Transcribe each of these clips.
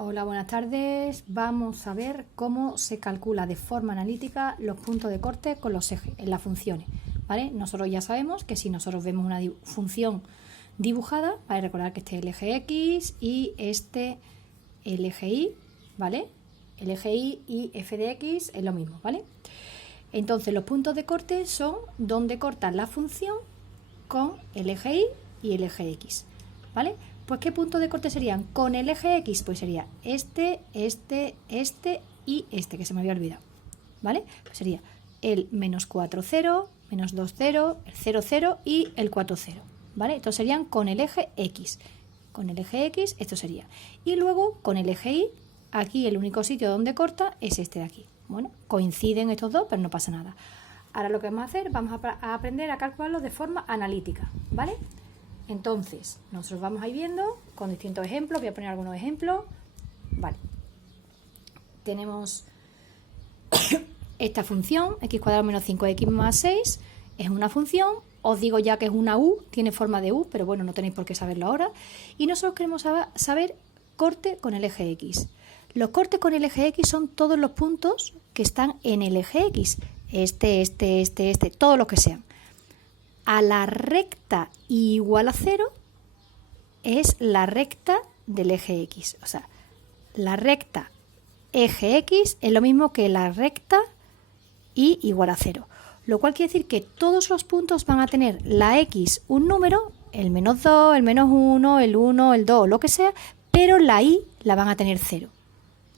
Hola, buenas tardes. Vamos a ver cómo se calcula de forma analítica los puntos de corte con los ejes en las funciones, ¿vale? Nosotros ya sabemos que si nosotros vemos una función dibujada, ¿vale? Recordar que este es el eje X y este el eje Y, ¿vale? El eje Y y f de X es lo mismo, ¿vale? Entonces los puntos de corte son donde corta la función con el eje Y y el eje X, ¿vale? Pues ¿qué puntos de corte serían? Con el eje X, pues sería este y este, que se me había olvidado, ¿vale? Pues sería el menos 4, 0, menos 2, 0, el 0, 0 y el 4, 0, ¿vale? Estos serían con el eje X. Con el eje X esto sería. Y luego con el eje Y, aquí el único sitio donde corta es este de aquí. Bueno, coinciden estos dos, pero no pasa nada. Ahora lo que vamos a hacer, vamos a aprender a calcularlo de forma analítica, ¿vale? Entonces, nosotros vamos a ir viendo con distintos ejemplos. Voy a poner algunos ejemplos. Vale. Tenemos esta función, x cuadrado menos 5x más 6. Es una función. Os digo ya que es una u, tiene forma de u, pero bueno, no tenéis por qué saberlo ahora. Y nosotros queremos saber corte con el eje X. Los cortes con el eje X son todos los puntos que están en el eje X. Todos los que sean. A la recta igual a 0 es la recta del eje X. O sea, la recta eje X es lo mismo que la recta y igual a 0. Lo cual quiere decir que todos los puntos van a tener la X un número, el menos 2, el menos 1, el 1, el 2, lo que sea, pero la Y la van a tener 0.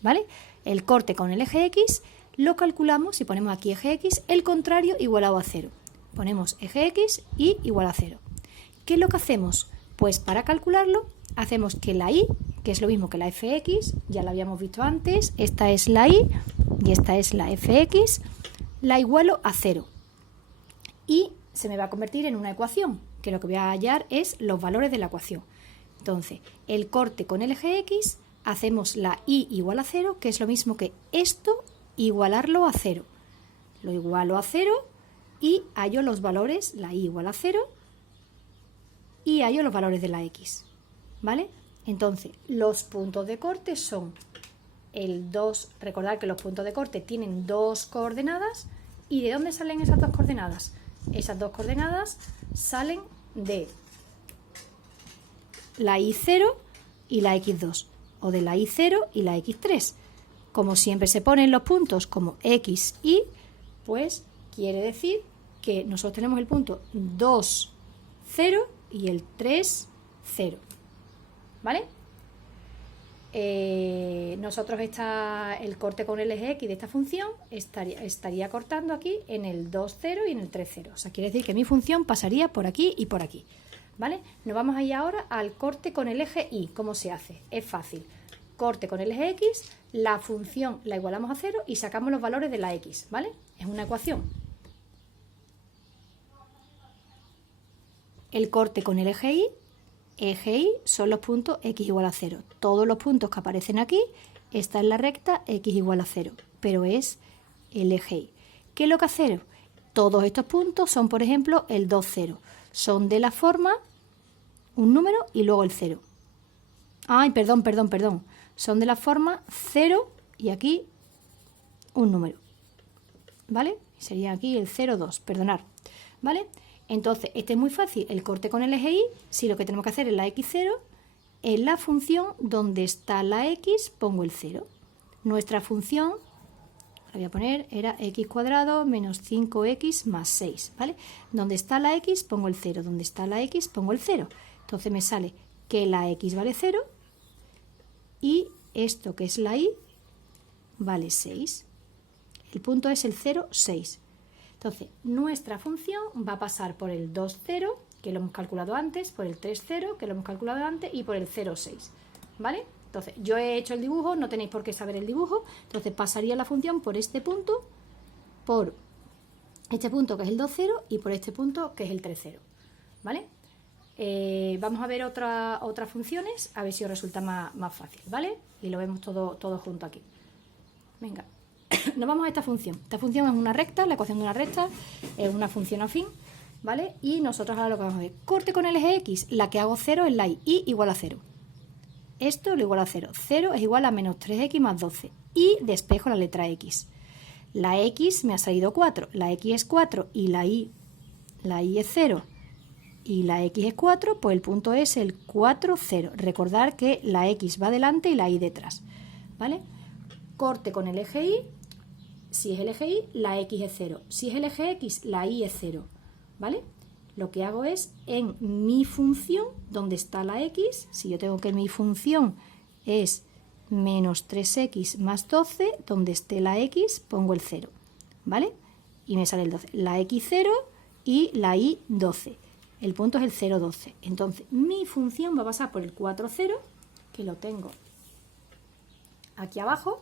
¿Vale? El corte con el eje X lo calculamos si ponemos aquí eje X, el contrario igualado a 0. Ponemos eje X y igual a 0. ¿Qué es lo que hacemos? Pues para calcularlo hacemos que la Y, que es lo mismo que la fx, ya la habíamos visto antes, esta es la Y y esta es la fx, la igualo a 0. Y se me va a convertir en una ecuación, que lo que voy a hallar es los valores de la ecuación. Entonces, el corte con el eje X, hacemos la Y igual a 0, que es lo mismo que esto, igualarlo a 0. Lo igualo a 0 y hallo los valores, la Y igual a 0, y hallo los valores de la X, ¿vale? Entonces, los puntos de corte son el 2, recordad que los puntos de corte tienen dos coordenadas, ¿y de dónde salen esas dos coordenadas? Esas dos coordenadas salen de la Y0 y la X2, o de la Y0 y la X3. Como siempre se ponen los puntos como X, Y, pues quiere decir que nosotros tenemos el punto 2, 0 y el 3, 0. ¿Vale? Nosotros el corte con el eje X de esta función estaría cortando aquí en el 2, 0 y en el 3, 0. O sea, quiere decir que mi función pasaría por aquí y por aquí. ¿Vale? Nos vamos a ir ahora al corte con el eje Y. ¿Cómo se hace? Es fácil. Corte con el eje X, la función la igualamos a 0 y sacamos los valores de la X. ¿Vale? Es una ecuación. El corte con el eje Y son los puntos X igual a 0. Todos los puntos que aparecen aquí están en la recta X igual a 0, pero es el eje Y. ¿Qué es lo que hacer? Todos estos puntos son, por ejemplo, el 2, 0. Son de la forma un número y luego el 0. Ay, perdón. Son de la forma 0 y aquí un número. ¿Vale? Sería aquí el 0, 2, perdonad. ¿Vale? Entonces, este es muy fácil. El corte con el eje Y, si lo que tenemos que hacer es la X0, en la función donde está la X pongo el 0. Nuestra función, la voy a poner, era x cuadrado menos 5x más 6, ¿vale? Donde está la X pongo el 0, donde está la X pongo el 0. Entonces me sale que la X vale 0 y esto que es la Y vale 6. El punto es el 0, 6. Entonces, nuestra función va a pasar por el 2, 0, que lo hemos calculado antes, por el 3, 0, que lo hemos calculado antes, y por el 0, 6. ¿Vale? Entonces, yo he hecho el dibujo, no tenéis por qué saber el dibujo. Entonces, pasaría la función por este punto que es el 2, 0, y por este punto que es el 3, 0. ¿Vale? Vamos a ver otras funciones, a ver si os resulta más fácil, ¿vale? Y lo vemos todo junto aquí. Venga. Nos vamos a esta función. Esta función es una recta, la ecuación de una recta es una función afín, ¿vale? Y nosotros ahora lo que vamos a ver. Corte con el eje X, la que hago 0 es la Y igual a 0. esto lo igualo a 0. 0 es igual a menos 3x más 12. Y despejo la letra x. La x me ha salido 4. La x es 4 y la y es 0. Y la x es 4, pues el punto es el 4, 0. Recordar que la x va delante y la y detrás. ¿Vale? Corte con el eje y. Si es el eje y, la x es 0. Si es el eje x, la y es 0. ¿Vale? Lo que hago es, en mi función, donde está la x, si yo tengo que mi función es menos 3x más 12, donde esté la x, pongo el 0. ¿Vale? Y me sale el 12. La x 0 y la y 12. El punto es el 0, 12. Entonces, mi función va a pasar por el 4, 0, que lo tengo aquí abajo,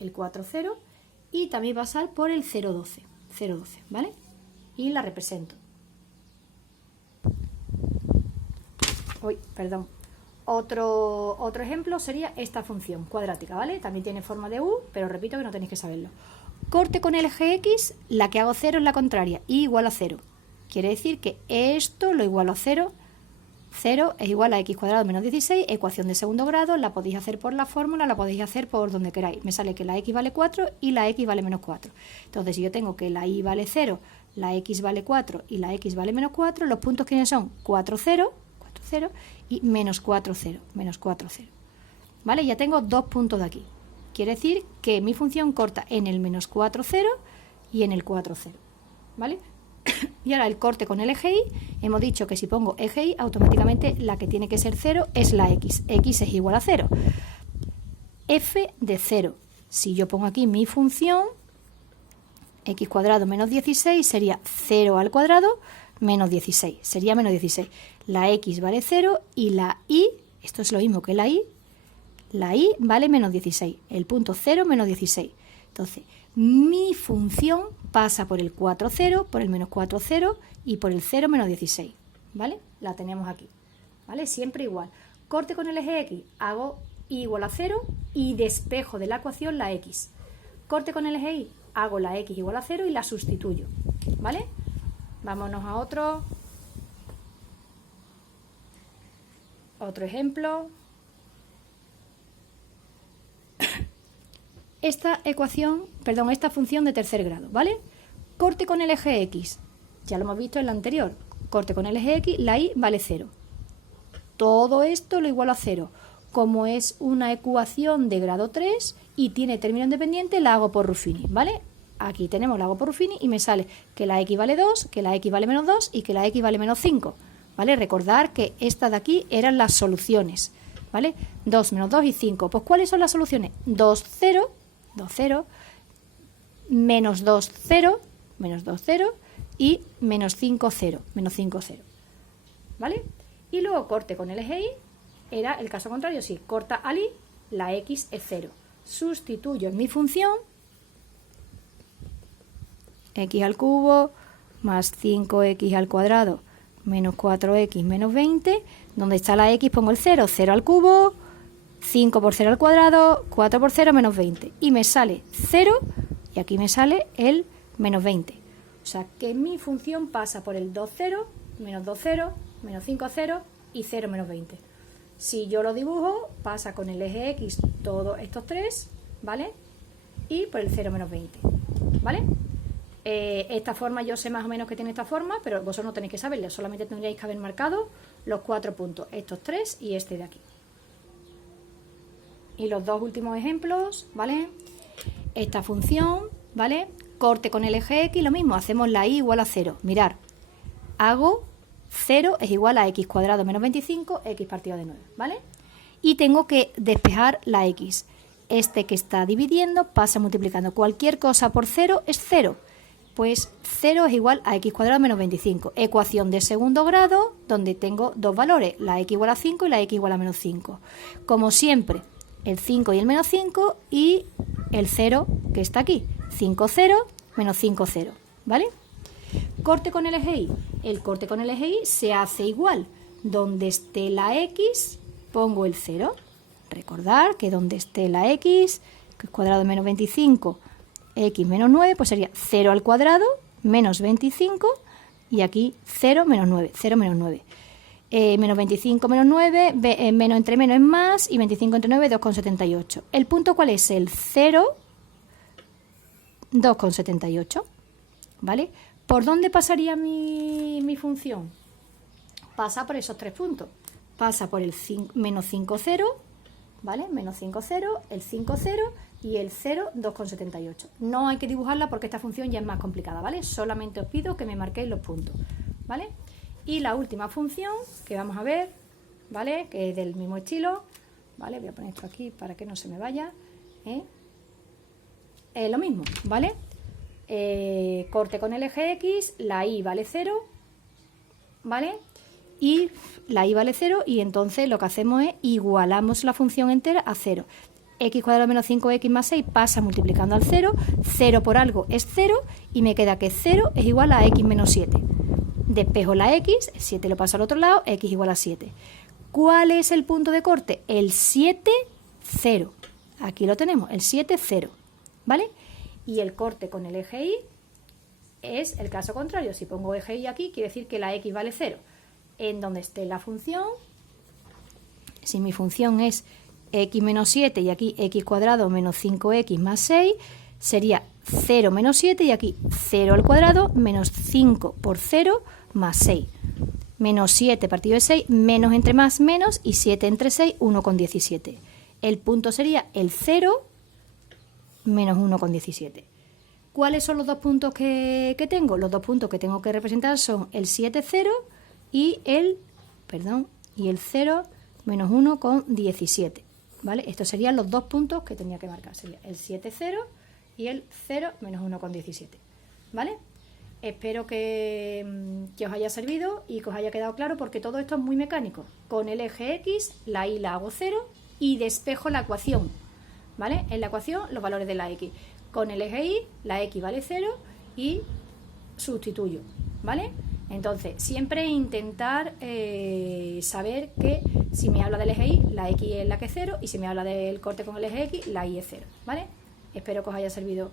el 4, 0, y también va a pasar por el 0, 12. 0, 12, ¿vale? Y la represento. Uy, perdón. Otro ejemplo sería esta función cuadrática, ¿vale? También tiene forma de U, pero repito que no tenéis que saberlo. Corte con el eje X, la que hago 0 es la contraria, y igual a 0. Quiere decir que esto lo igualo a 0. 0 es igual a x cuadrado menos 16, ecuación de segundo grado, la podéis hacer por la fórmula, la podéis hacer por donde queráis. Me sale que la x vale 4 y la x vale menos 4. Entonces, si yo tengo que la y vale 0, la x vale 4 y la x vale menos 4, los puntos que son 4, 0, 4, 0 y menos 4, 0, menos 4, 0. ¿Vale? Ya tengo dos puntos de aquí. Quiere decir que mi función corta en el menos 4, 0 y en el 4, 0. ¿Vale? Y ahora el corte con el eje y, hemos dicho que si pongo eje y, automáticamente la que tiene que ser 0 es la x. X es igual a 0. F de 0. Si yo pongo aquí mi función, x cuadrado menos 16 sería 0 al cuadrado menos 16. Sería menos 16. La x vale 0 y la y, esto es lo mismo que la y vale menos 16. El punto 0 menos 16. Entonces, mi función pasa por el 4, 0, por el menos 4, 0 y por el 0 menos 16. ¿Vale? La tenemos aquí. ¿Vale? Siempre igual. Corte con el eje X, hago y igual a 0 y despejo de la ecuación la x. Corte con el eje Y, hago la x igual a 0 y la sustituyo. ¿Vale? Vámonos a otro ejemplo. Esta función de tercer grado, ¿vale? Corte con el eje X, ya lo hemos visto en la anterior. Corte con el eje X, la y vale 0. Todo esto lo igualo a 0. Como es una ecuación de grado 3 y tiene término independiente, la hago por Ruffini, ¿vale? Aquí tenemos, la hago por Ruffini y me sale que la x vale 2, que la x vale menos 2 y que la x vale menos 5, ¿vale? Recordar que estas de aquí eran las soluciones, ¿vale? 2 menos 2 y 5. Pues, ¿cuáles son las soluciones? 2, 0, 2, 0, menos 2, 0, menos 2, 0 y menos 5, 0, menos 5, 0. ¿Vale? Y luego corte con el eje Y, era el caso contrario, sí, corta al y, la x es 0. Sustituyo en mi función x al cubo más 5x al cuadrado menos 4x menos 20. Donde está la x pongo el 0, 0 al cubo, 5 por 0 al cuadrado, 4 por 0 menos 20. Y me sale 0 y aquí me sale el menos 20. O sea que mi función pasa por el 2, 0, menos 2, 0, menos 5, 0 y 0 menos 20. Si yo lo dibujo, pasa con el eje X todos estos tres, ¿vale? Y por el 0 menos 20, ¿vale? Esta forma yo sé más o menos que tiene esta forma, pero vosotros no tenéis que saberlo, solamente tendríais que haber marcado los 4 puntos, estos 3 y este de aquí. Y los dos últimos ejemplos, ¿vale? Esta función, ¿vale? Corte con el eje X, lo mismo, hacemos la y igual a 0. Mirar, hago 0 es igual a x cuadrado menos 25, x partido de 9, ¿vale? Y tengo que despejar la x. Este que está dividiendo pasa multiplicando. Cualquier cosa por 0 es 0. Pues 0 es igual a x cuadrado menos 25. Ecuación de segundo grado, donde tengo dos valores, la x igual a 5 y la x igual a menos 5. Como siempre, el 5 y el menos 5 y el 0 que está aquí. 5, 0, menos 5, 0. ¿Vale? Corte con el eje Y. El corte con el eje Y se hace igual. Donde esté la x, pongo el 0. Recordar que donde esté la x, que es cuadrado menos 25, x menos 9, pues sería 0 al cuadrado menos 25 y aquí 0 menos 9, 0 menos 9. menos 25 menos 9, menos entre menos es más, y 25 entre 9, 2,78. ¿El punto cuál es? El 0, 2,78, ¿vale? ¿Por dónde pasaría mi función? Pasa por esos tres puntos. Pasa por el menos 5, 0, ¿vale? Menos 5, 0, el 5, 0 y el 0, 2,78. No hay que dibujarla porque esta función ya es más complicada, ¿vale? Solamente os pido que me marquéis los puntos, ¿vale? Y la última función que vamos a ver, ¿vale? Que es del mismo estilo, ¿vale? Voy a poner esto aquí para que no se me vaya, lo mismo, ¿vale? Corte con el eje X, la Y vale 0, ¿vale? Y la Y vale 0 y entonces lo que hacemos es igualamos la función entera a 0. X cuadrado menos 5x más 6 pasa multiplicando al 0, 0 por algo es 0 y me queda que 0 es igual a x menos 7. Despejo la x, el 7 lo paso al otro lado, x igual a 7. ¿Cuál es el punto de corte? El 7, 0. Aquí lo tenemos, el 7, 0, ¿vale? Y el corte con el eje Y es el caso contrario. Si pongo eje Y aquí, quiere decir que la x vale 0. En donde esté la función, si mi función es x menos 7 y aquí x cuadrado menos 5x más 6, sería 0 menos 7 y aquí 0 al cuadrado menos 5 por 0 más 6. Menos 7 partido de 6, menos entre más menos y 7 entre 6, 1,17. El punto sería el 0 menos 1,17. ¿Cuáles son los dos puntos que tengo? Los dos puntos que tengo que representar son el 7, 0 y el 0 menos 1,17, ¿vale? Estos serían los dos puntos que tenía que marcar, sería el 7, 0 y el 0 menos 1,17, ¿vale? Espero que os haya servido y que os haya quedado claro, porque todo esto es muy mecánico. Con el eje X, la Y la hago 0 y despejo la ecuación, ¿vale? En la ecuación los valores de la X. Con el eje Y, la X vale 0 y sustituyo, ¿vale? Entonces, siempre intentar saber que si me habla del eje Y, la X es la que es 0, y si me habla del corte con el eje X, la Y es 0, ¿vale? Espero que os haya servido